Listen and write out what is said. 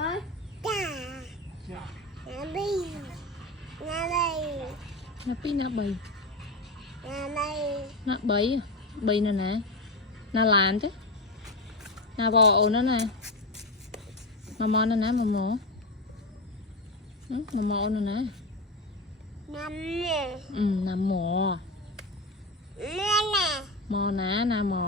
จ้านาบีนาบีนาปีนาใบ นาบี นาใบใบนั่นนะนาหลานเต้นาบอโอนั่นน่ะมามอนั่นนะมามอมามอนั่นนะน้ำเนี่ยน้ำหมอเมื่อน่ะมอนะนามอ